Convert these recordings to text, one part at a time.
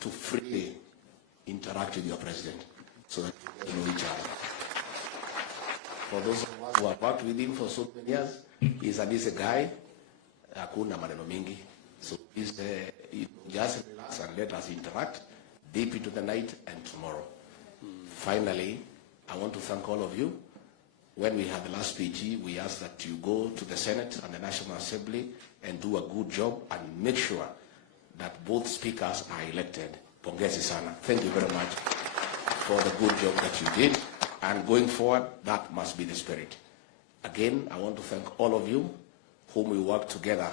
to freely interact with your president so that you know each other. For those of us who have worked with him for so many years, he's a decent guy. Hakuna maneno mingi. So please just relax and let us interact deep into the night and tomorrow. Finally, I want to thank all of you. When we had the last PG, we asked that you go to the Senate and the National Assembly and do a good job and make sure that both speakers are elected. Pongezi sana. Thank you very much for the good job that you did. And going forward, that must be the spirit. Again, I want to thank all of you whom we worked together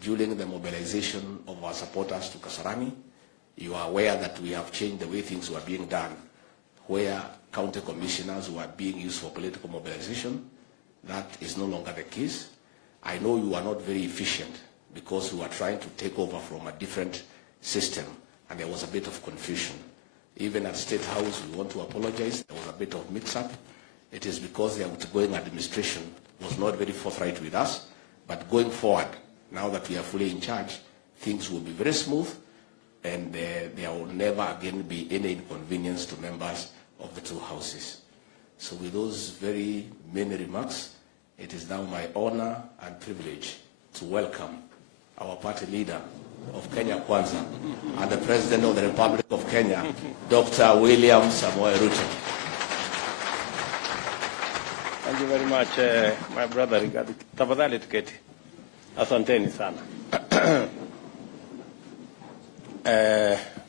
during the mobilization of our supporters to Kasarani. You are aware that we have changed the way things were being done, where county commissioners were being used for political mobilization. That is no longer the case. I know you are not very efficient because you are trying to take over from a different system, and there was a bit of confusion. Even at State House, we want to apologize. There was a bit of mix-up. It is because the outgoing administration was not very forthright with us. But going forward, now that we are fully in charge, things will be very smooth, and there will never again be any inconvenience to members of the two houses. So with those very many remarks, it is now my honor and privilege to welcome our party leader of Kenya Kwanza and the President of the Republic of Kenya, Dr. William Samoei Ruto. Thank you very much, my brother Rigathi. Tafadhali tuketi. Asanteni sana.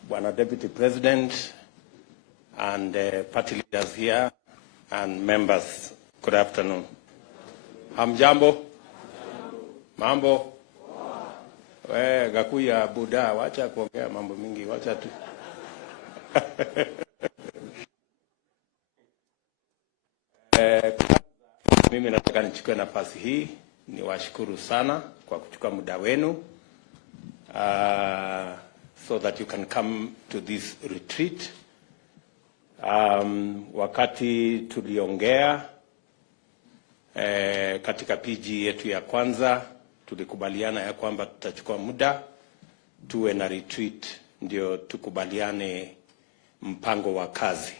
Bwana Deputy President and party leaders here and members, good afternoon. Hamjambo? Mambo? Gakuya Buddha, wacha kuongea mambo mingi, wacha tu. Mimi nataka nichukue nafasi hii niwashukuru sana kwa kuchukua muda wenu so that you can come to this retreat. Wakati tuliongea katika PG yetu ya kwanza, tulikubaliana ya kwamba tutachukua muda tuwe na retreat ndio tukubaliane mpango wa kazi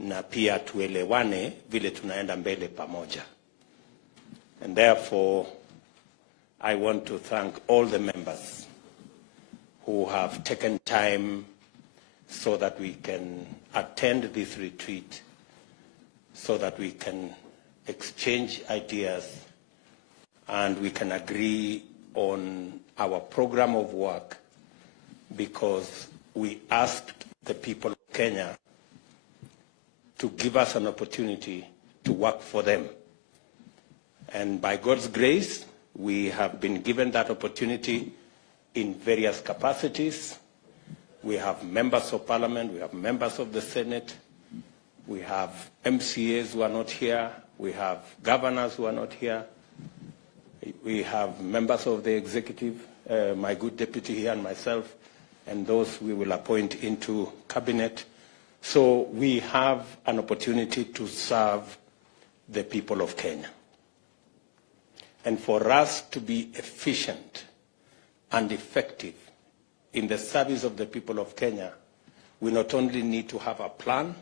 na pia tuelewane vile tunaenda mbele pamoja. And therefore, I want to thank all the members who have taken time so that we can attend this retreat, so that we can exchange ideas and we can agree on our program of work, because we asked the people of Kenya to give us an opportunity to work for them. And by God's grace, we have been given that opportunity in various capacities. We have members of parliament, we have members of the Senate, we have MCAs who are not here, we have governors who are not here, we have members of the executive, my good deputy here and myself, and those we will appoint into cabinet. So we have an opportunity to serve the people of Kenya. And for us to be efficient and effective in the service of the people of Kenya, we not only need to have a plan,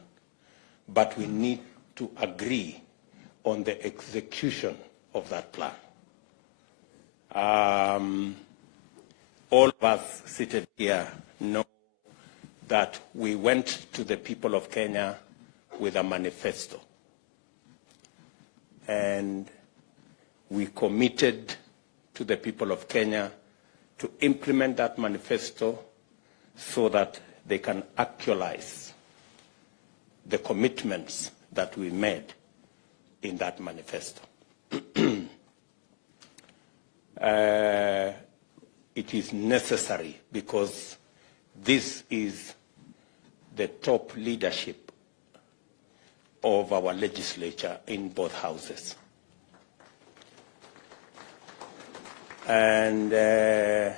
but we need to agree on the execution of that plan. All of us seated here know that we went to the people of Kenya with a manifesto. And we committed to the people of Kenya to implement that manifesto so that they can actualize the commitments that we made in that manifesto. It is necessary because this is the top leadership of our legislature in both houses. And I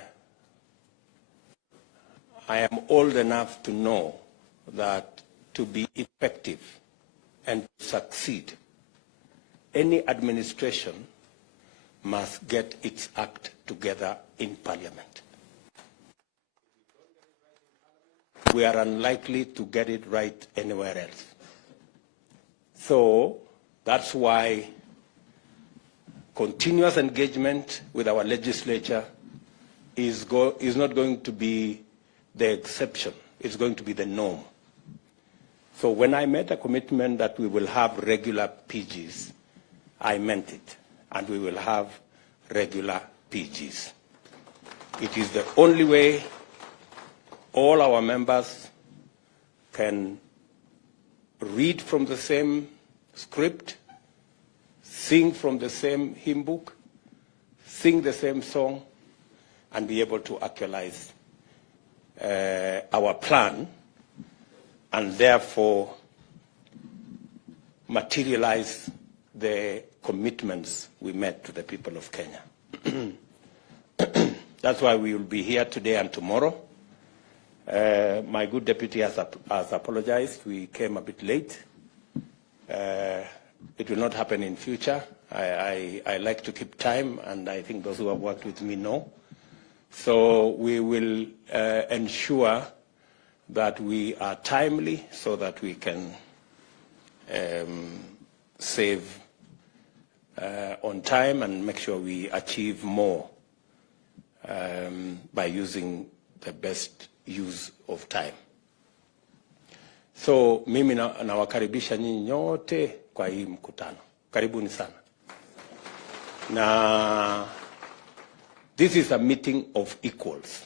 am old enough to know that to be effective and succeed, any administration must get its act together in Parliament. we are unlikely to get it right anywhere else. So that's why continuous engagement with our legislature is not going to be the exception. It's going to be the norm. So when I made a commitment that we will have regular PGs, I meant it, and we will have regular PGs. It is the only way all our members can read from the same script, sing from the same hymn book, sing the same song, and be able to actualize our plan, and therefore materialize the commitments we made to the people of Kenya. That's why we will be here today and tomorrow. My good deputy has apologized. We came a bit late. It will not happen in future. I like to keep time, and I think those who have worked with me know. So we will ensure that we are timely so that we can save on time and make sure we achieve more by using the best use of time. So mimi nawakaribisha nyinyi nyote kwa hii mkutano. Karibuni sana. Na this is a meeting of equals.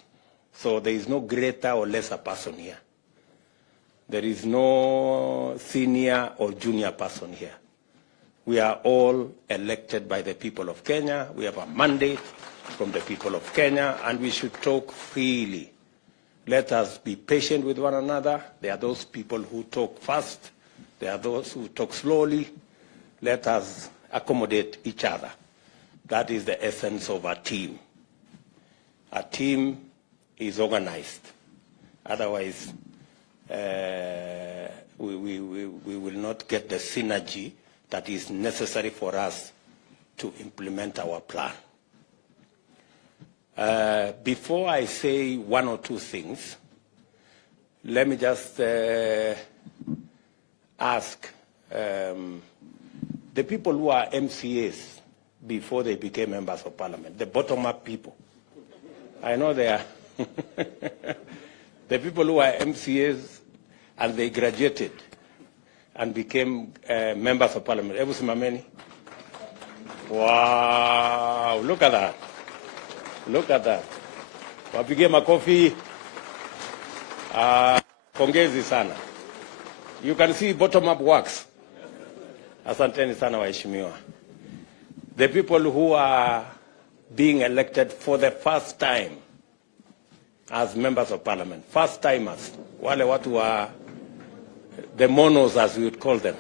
So there is no greater or lesser person here. There is no senior or junior person here. We are all elected by the people of Kenya. We have a mandate from the people of Kenya, and we should talk freely. Let us be patient with one another. There are those people who talk fast. There are those who talk slowly. Let us accommodate each other. That is the essence of a team. A team is organized. Otherwise, we will not get the synergy that is necessary for us to implement our plan. Before I say one or two things, let me just ask the people who are MCAs before they became members of parliament, the bottom-up people. I know they are. The people who are MCAs and they graduated and became members of parliament. Ebu simameni. Wow, look at that. Look at that. Wapige makofi. Pongezi sana. You can see bottom-up works. Asanteni sana waheshimiwa. The people who are being elected for the first time as members of parliament, first timers, wale watu wa the monos as we would call them.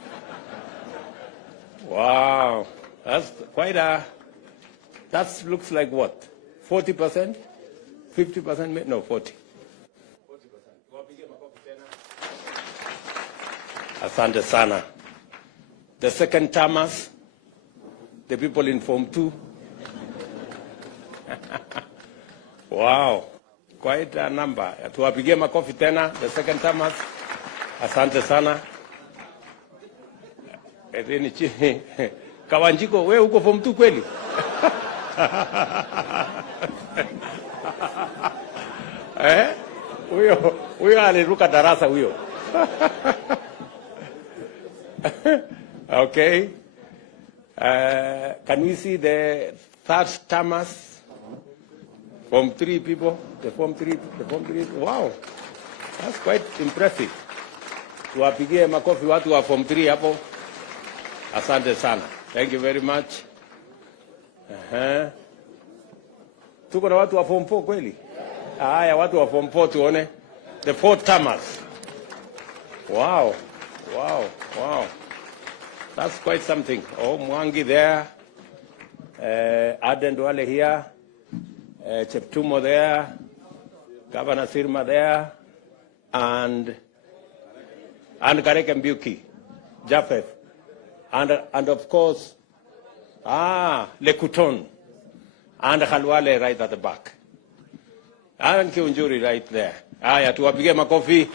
Wow, that's quite a, that looks like what? 40%? 50%? No, 40. 40%. Asante sana. The second termers, the people in Form 2. Wow, quite a number. Tuwapigie makofi tena, the second termers. Asante sana. Edeni chini. Kawanjiko, wewe uko Form 2 kweli? Huyo aliruka darasa huyo. Okay. Can we see the third termers? Form 3 people, the Form 3. Wow, that's quite impressive. Tuwapigie makofi watu wa Form 3 hapo. Asante sana. Thank you very much. Tuko na watu wa Form 4 kweli? Haya, watu wa Form 4 tuone. The 4 termers. Wow. That's quite something. Oh, Mwangi there. Aden Duale here. Cheptumo there. Governor Sirma there. And Karek Mbuki. Japheth. And of course, Lekuton. And Khalwale right at the back. Kiunjuri right there. Haya, tuwapige makofi.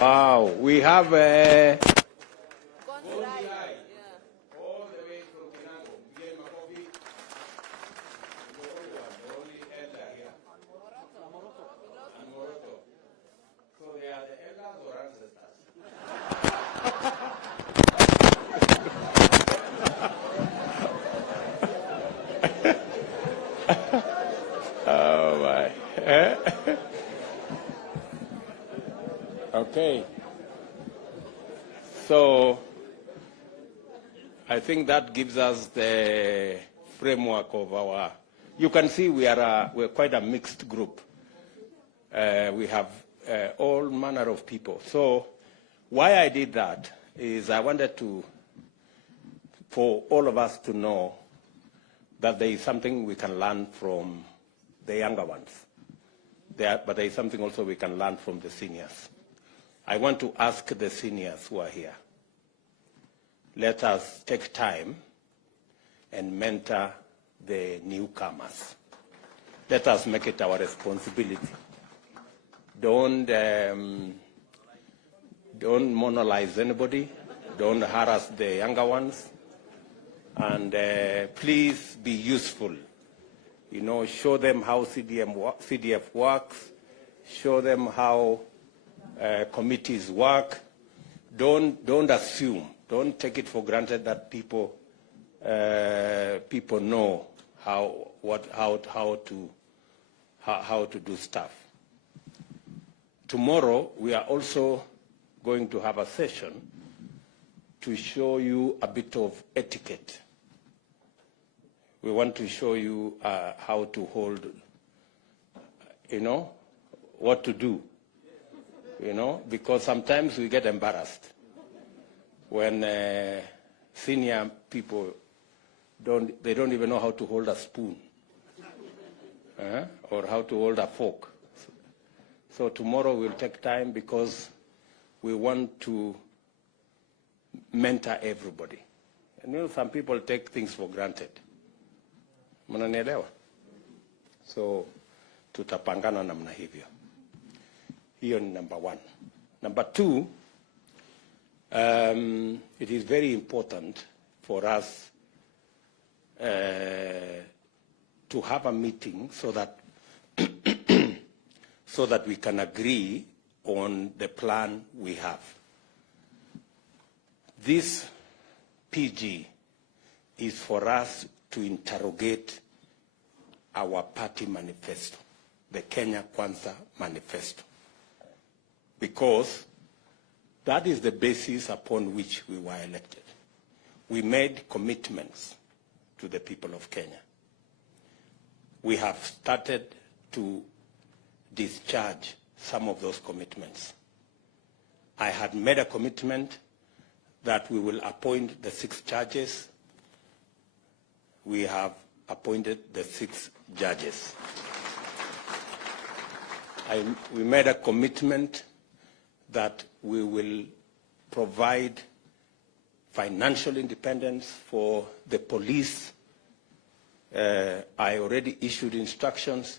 Wow, we have oh my. Okay. So I think that gives us the framework of our. You can see we're quite a mixed group. We have all manner of people. So why I did that is I wanted for all of us to know that there is something we can learn from the younger ones. But there is something also we can learn from the seniors. I want to ask the seniors who are here, let us take time and mentor the newcomers. Let us make it our responsibility. Don't monolize anybody. Don't harass the younger ones. And please be useful. You know, show them how CDF works. Show them how committees work. Don't assume. Don't take it for granted that people know how to do stuff. Tomorrow we are also going to have a session to show you a bit of etiquette. We want to show you how to hold, what to do, because sometimes we get embarrassed when senior people don't even know how to hold a spoon or how to hold a fork. So tomorrow we'll take time because we want to mentor everybody. And some people take things for granted. Mnanielewa? So tutapangana namna hivyo. Hiyo ni number one. Number two, it is very important for us to have a meeting so that so that we can agree on the plan we have. This PG is for us to interrogate our party manifesto, the Kenya Kwanza manifesto, because that is the basis upon which we were elected. We made commitments to the people of Kenya. We have started to discharge some of those commitments. I had made a commitment that we will appoint the 6 judges. We have appointed the 6 judges. We made a commitment that we will provide financial independence for the police. I already issued instructions,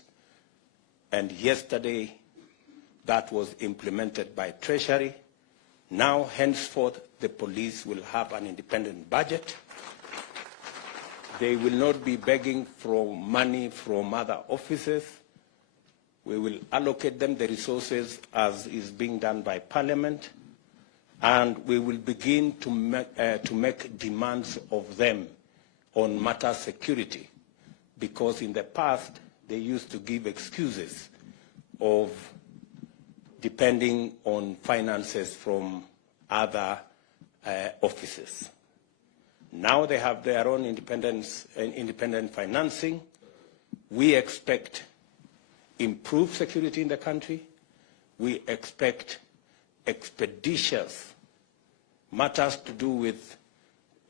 and yesterday that was implemented by Treasury. Now, henceforth, the police will have an independent budget. They will not be begging for money from other offices. We will allocate them the resources as is being done by Parliament, and we will begin to make demands of them on matter security, because in the past they used to give excuses of depending on finances from other offices. Now they have their own independent financing. We expect improved security in the country. We expect expeditious matters to do with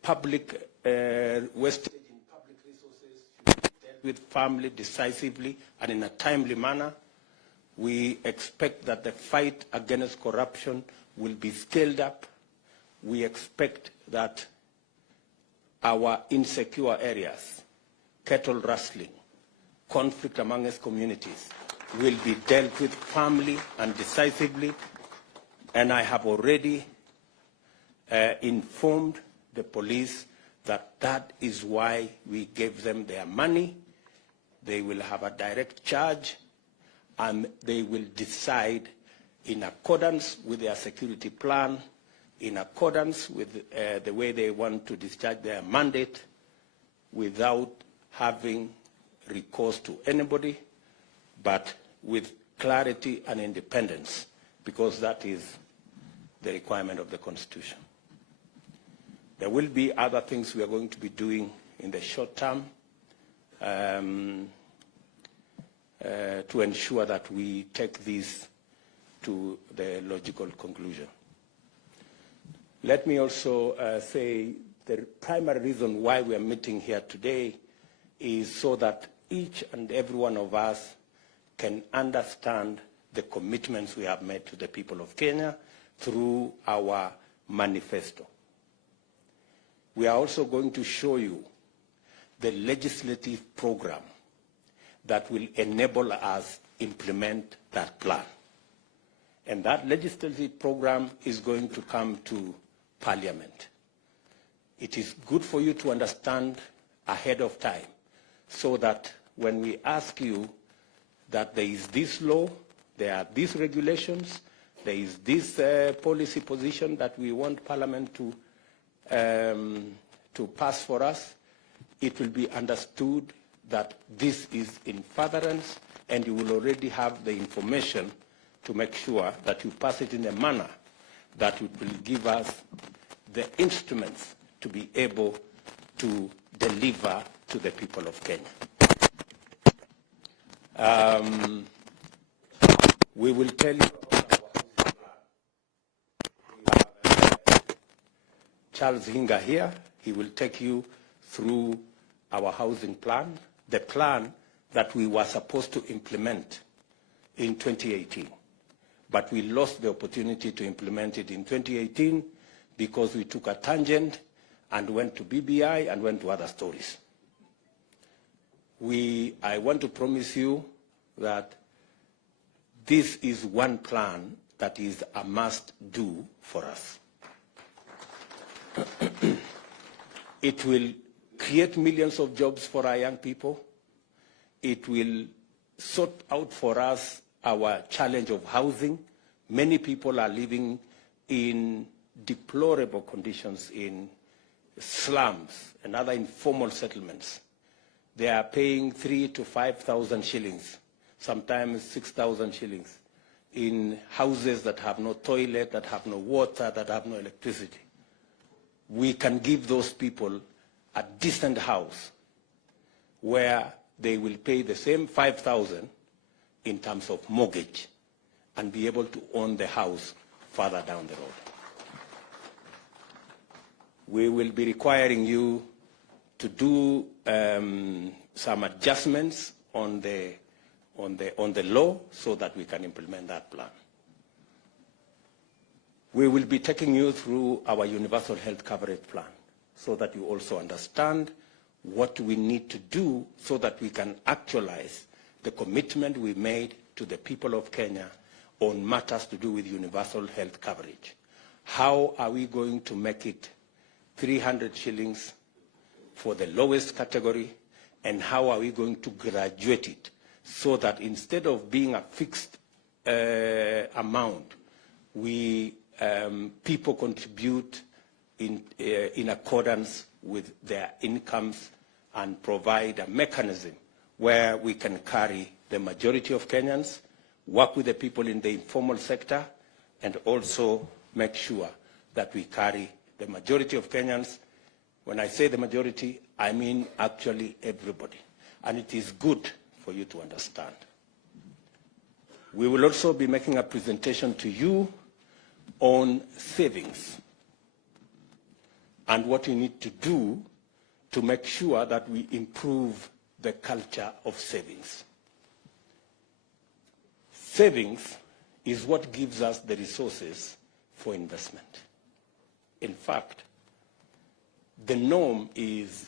public wastage in public resources should be dealt with firmly, decisively, and in a timely manner. We expect that the fight against corruption will be scaled up. We expect that our insecure areas, cattle rustling, conflict amongst communities, will be dealt with firmly and decisively. And I have already informed the police that that is why we gave them their money. They will have a direct charge, and they will decide in accordance with their security plan, in accordance with the way they want to discharge their mandate, without having recourse to anybody, but with clarity and independence, because that is the requirement of the Constitution. There will be other things we are going to be doing in the short term to ensure that we take this to the logical conclusion. Let me also say the primary reason why we are meeting here today is so that each and every one of us can understand the commitments we have made to the people of Kenya through our manifesto. We are also going to show you the legislative program that will enable us implement that plan. And that legislative program is going to come to Parliament. It is good for you to understand ahead of time, so that when we ask you that there is this law, there are these regulations, there is this policy position that we want Parliament to pass for us, it will be understood that this is in furtherance, and you will already have the information to make sure that you pass it in a manner that it will give us the instruments to be able to deliver to the people of Kenya. We will tell you about our housing plan. We have Charles Hinga here. He will take you through our housing plan, the plan that we were supposed to implement in 2018. But we lost the opportunity to implement it in 2018 because we took a tangent and went to BBI and went to other stories. I want to promise you that this is one plan that is a must-do for us. It will create millions of jobs for our young people. It will sort out for us our challenge of housing. Many people are living in deplorable conditions in slums and other informal settlements. They are paying 3,000 to 5,000 shillings, sometimes 6,000 shillings, in houses that have no toilet, that have no water, that have no electricity. We can give those people a decent house where they will pay the same 5,000 in terms of mortgage and be able to own the house further down the road. We will be requiring you to do some adjustments on the law so that we can implement that plan. We will be taking you through our universal health coverage plan so that you also understand what we need to do so that we can actualize the commitment we made to the people of Kenya on matters to do with universal health coverage. How are we going to make it 300 shillings for the lowest category, and how are we going to graduate it so that instead of being a fixed amount, people contribute in accordance with their incomes and provide a mechanism where we can carry the majority of Kenyans, work with the people in the informal sector, and also make sure that we carry the majority of Kenyans. When I say the majority, I mean actually everybody. And it is good for you to understand. We will also be making a presentation to you on savings and what we need to do to make sure that we improve the culture of savings. savings is what gives us the resources for investment. In fact, the norm is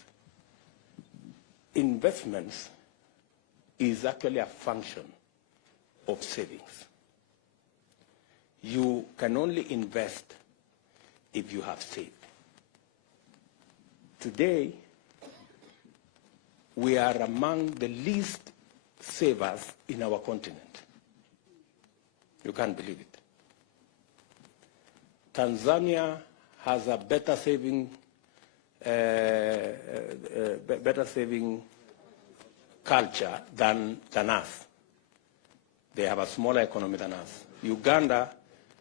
investments is actually a function of savings. You can only invest if you have saved. Today, we are among the least savers in our continent. You can't believe it. Tanzania has a better saving culture than us. They have a smaller economy than us. Uganda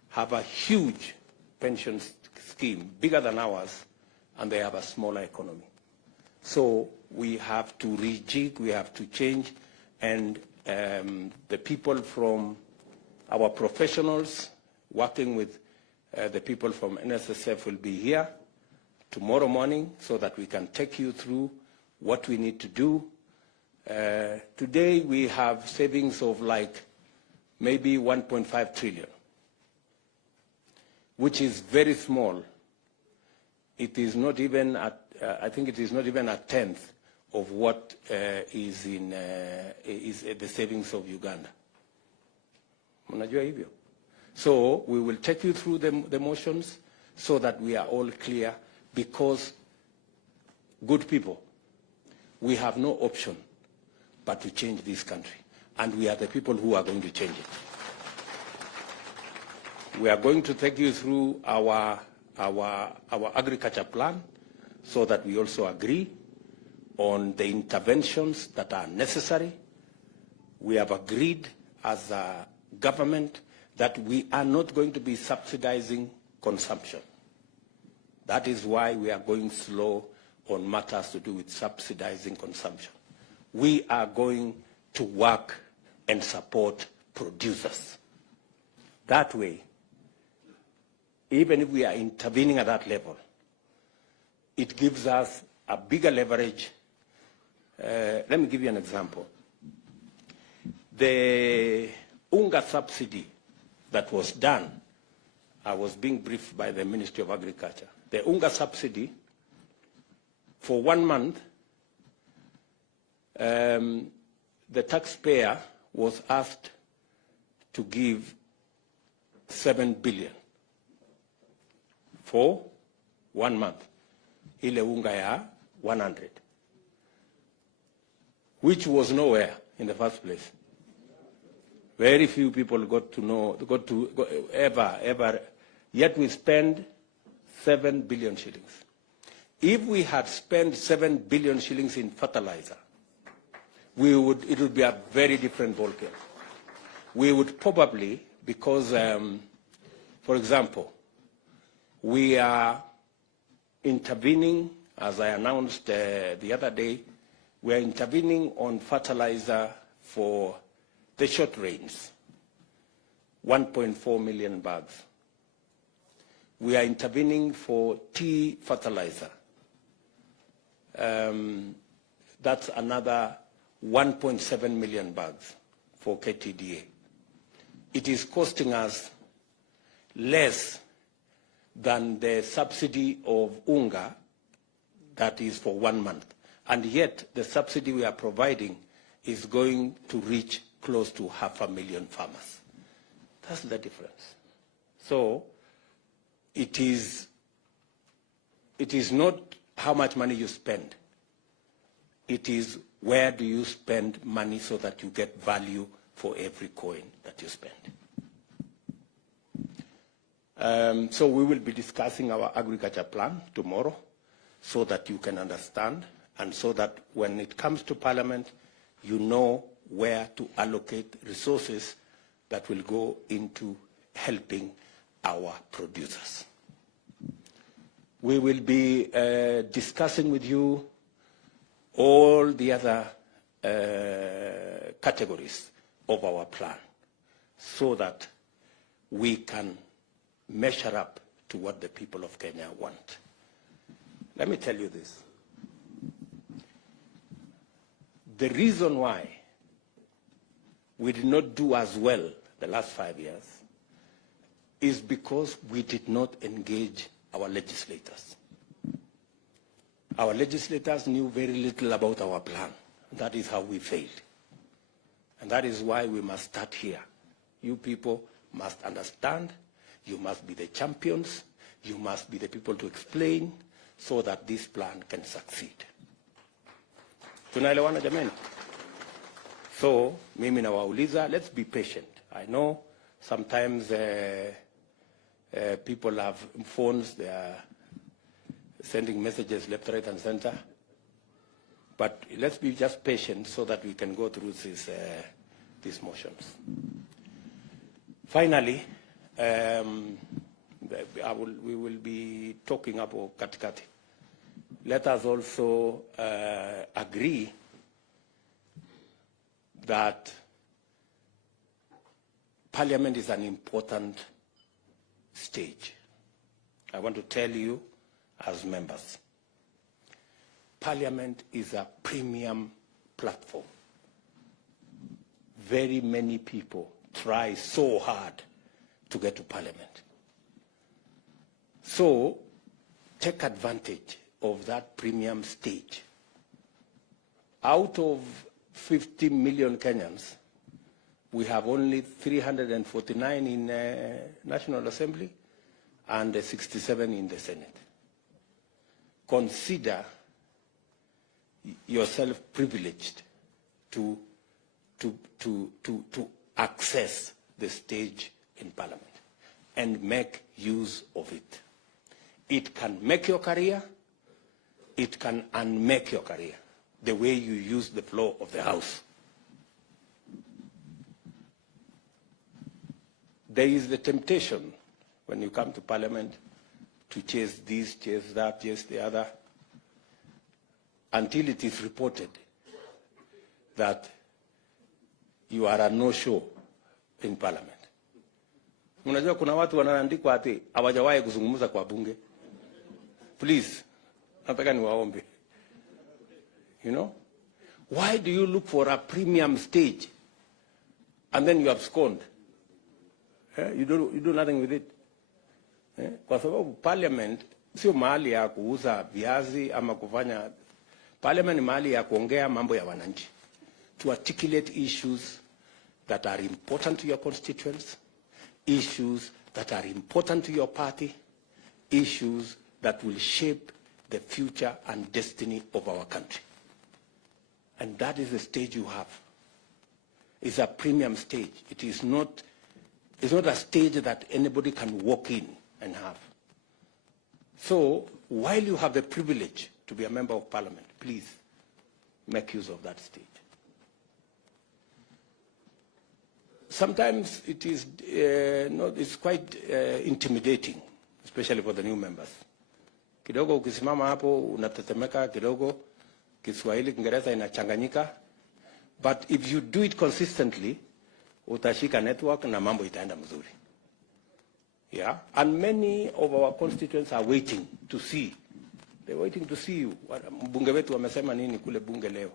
have a huge pension scheme, bigger than ours, and they have a smaller economy. So we have to rejig, we have to change, and the people from our professionals working with the people from NSSF will be here tomorrow morning so that we can take you through what we need to do. Today we have savings of like maybe 1.5 trillion, which is very small. It is not even I think it is not even a tenth of what is the savings of Uganda. Mnajua hivyo? So we will take you through the motions so that we are all clear, because good people, we have no option but to change this country. And we are the people who are going to change it. We are going to take you through our agriculture plan so that we also agree on the interventions that are necessary. We have agreed as a government that we are not going to be subsidizing consumption. That is why we are going slow on matters to do with subsidizing consumption. We are going to work and support producers. That way, even if we are intervening at that level, it gives us a bigger leverage. Let me give you an example. The UNGA subsidy that was done, I was being briefed by the Ministry of Agriculture. The UNGA subsidy, for 1 month, the taxpayer was asked to give 7 billion for 1 month. Ile unga ya 100, which was nowhere in the first place. Very few people got to ever, yet we spend 7 billion shillings. If we had spent 7 billion shillings in fertilizer, it would be a very different ballgame. We would probably, because, for example, we are intervening, as I announced the other day, we are intervening on fertilizer for the short range, 1.4 million bags. We are intervening for tea fertilizer. That's another 1.7 million bags for KTDA. It is costing us less than the subsidy of UNGA that is for 1 month. And yet the subsidy we are providing is going to reach close to 500,000 farmers. That's the difference. So it is not how much money you spend. It is where do you spend money so that you get value for every coin that you spend. So we will be discussing our agriculture plan tomorrow so that you can understand, and so that when it comes to Parliament, you know where to allocate resources that will go into helping our producers. We will be discussing with you all the other categories of our plan so that we can measure up to what the people of Kenya want. Let me tell you this. The reason why we did not do as well the last 5 years, is because we did not engage our legislators. Our legislators knew very little about our plan. That is how we failed. And that is why we must start here. You people must understand. You must be the champions. You must be the people to explain so that this plan can succeed. Tunaelewana jameni? So, mimi nawauliza, let's be patient. I know sometimes people have phones, they are sending messages left, right, and center. But let's be just patient so that we can go through these motions. Finally, we will be talking about katikati. Let us also agree that Parliament is an important stage. I want to tell you as members, Parliament is a premium platform. Very many people try so hard to get to Parliament. So take advantage of that premium stage. Out of 50 million Kenyans, we have only 349 in National Assembly and 67 in the Senate. Consider yourself privileged to access the stage in Parliament and make use of it. It can make your career, it can unmake your career, the way you use the floor of the House. There is the temptation when you come to Parliament to chase this, chase that, chase the other, until it is reported that you are a no-show in Parliament. Unajua kuna watu wanaandikwa ati hawajawahi kuzungumza kwa bunge. Please, nataka niwaombe. You know? Why do you look for a premium stage and then you have scorned? You do nothing with it. Kwa sababu Parliament sio mahali ya kuuza viazi ama kufanya. Parliament ni mahali ya kuongea mambo ya wananchi. To articulate issues that are important to your constituents, issues that are important to your party, issues that will shape the future and destiny of our country. And that is the stage you have. It's a premium stage. It is not, it's not a stage that anybody can walk in and have. So while you have the privilege to be a member of Parliament, please make use of that stage. Sometimes it is it's quite intimidating, especially for the new members. Kidogo ukisimama hapo unatetemeka kidogo, Kiswahili Kiingereza inachanganyika, but if you do it consistently, utashika network na mambo itaenda mzuri. Yeah, and many of our constituents are waiting to see. They're waiting to see you. Mbunge wetu wamesema nini kule bunge leo.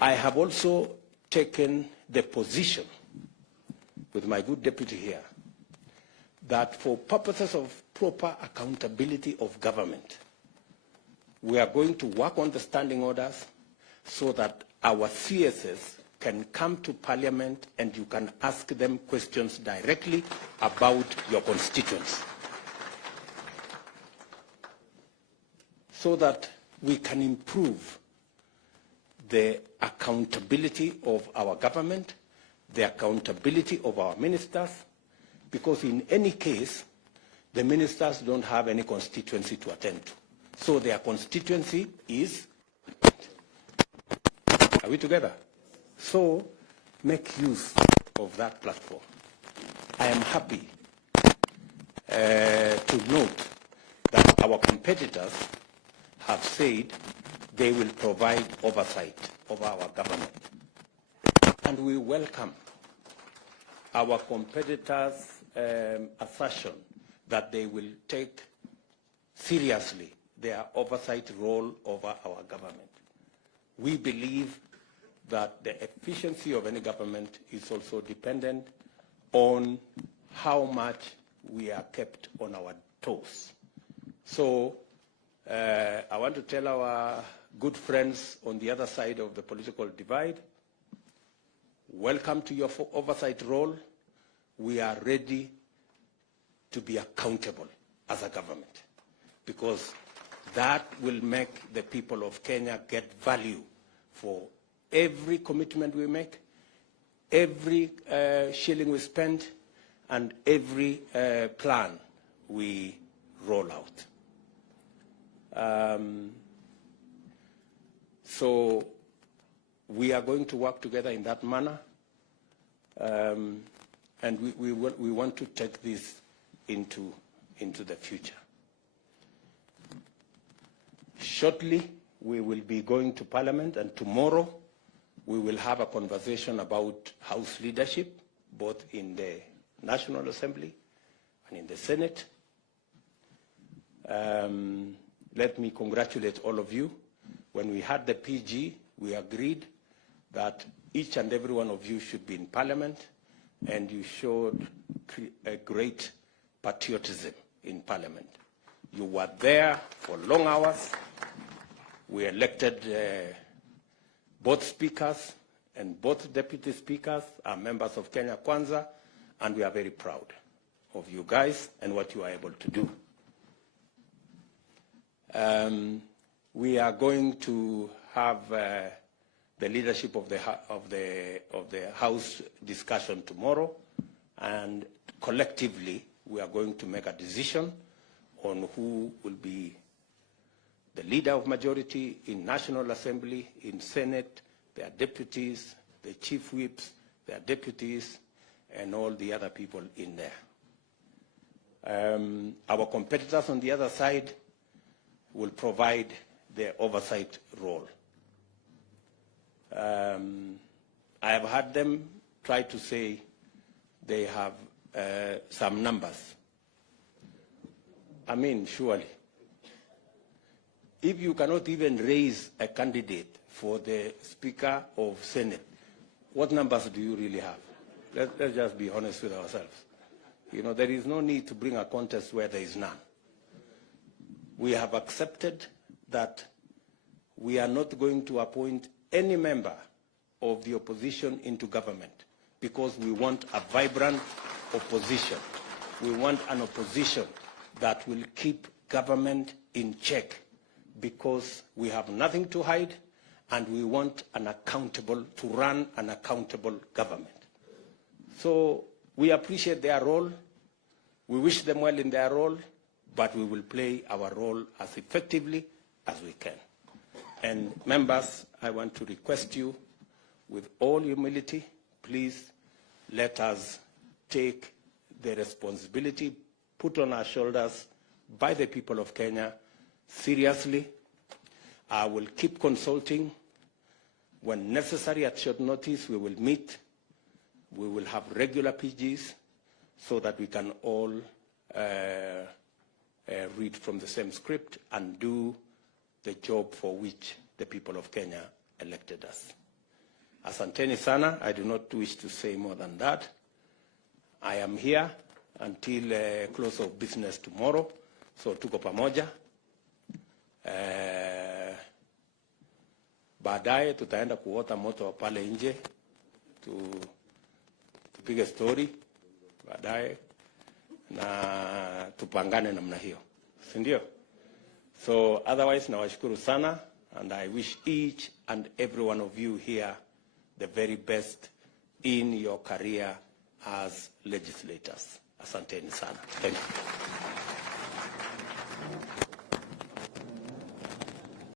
I have also taken the position with my good deputy here that for purposes of proper accountability of government, we are going to work on the standing orders so that our CSS can come to Parliament and you can ask them questions directly about your constituents, so that we can improve the accountability of our government, the accountability of our ministers, because in any case, the ministers don't have any constituency to attend to. So their constituency is, are we together? So make use of that platform. I am happy to note that our competitors have said they will provide oversight of our government. And we welcome our competitors' assertion that they will take seriously their oversight role over our government. We believe that the efficiency of any government is also dependent on how much we are kept on our toes. So I want to tell our good friends on the other side of the political divide, welcome to your oversight role. We are ready to be accountable as a government, because that will make the people of Kenya get value for every commitment we make, every shilling we spend, and every plan we roll out. So we are going to work together in that manner, and we want to take this into the future. Shortly, we will be going to Parliament, and tomorrow we will have a conversation about House leadership, both in the National Assembly and in the Senate. Let me congratulate all of you. When we had the PG, we agreed that each and every one of you should be in Parliament, and you showed a great patriotism in Parliament. You were there for long hours. We elected both speakers, and both deputy speakers are members of Kenya Kwanza, and we are very proud of you guys and what you are able to do. We are going to have the leadership of the House discussion tomorrow, and collectively we are going to make a decision on who will be the leader of majority in National Assembly, in Senate, their deputies, the chief whips, their deputies, and all the other people in there. Our competitors on the other side will provide the oversight role. I have heard them try to say they have some numbers. I mean, surely, if you cannot even raise a candidate for the Speaker of Senate, what numbers do you really have? Let's just be honest with ourselves. You know, there is no need to bring a contest where there is none. We have accepted that we are not going to appoint any member of the opposition into government, because we want a vibrant opposition. We want an opposition that will keep government in check, because we have nothing to hide, and we want to run an accountable government. So we appreciate their role. We wish them well in their role, but we will play our role as effectively as we can. And members, I want to request you, with all humility, please let us take the responsibility put on our shoulders by the people of Kenya seriously. I will keep consulting. When necessary, at short notice, we will meet. We will have regular PGs so that we can all read from the same script and do the job for which the people of Kenya elected us. Asanteni sana. I do not wish to say more than that. I am here until close of business tomorrow, so tuko pamoja. Baadaye tutaenda kuota moto pale nje, tupige story baadaye na tupangane namna hiyo, si ndio? So otherwise nawashukuru sana, and I wish each and every one of you here the very best in your career as legislators. Asanteni sana. Thank you.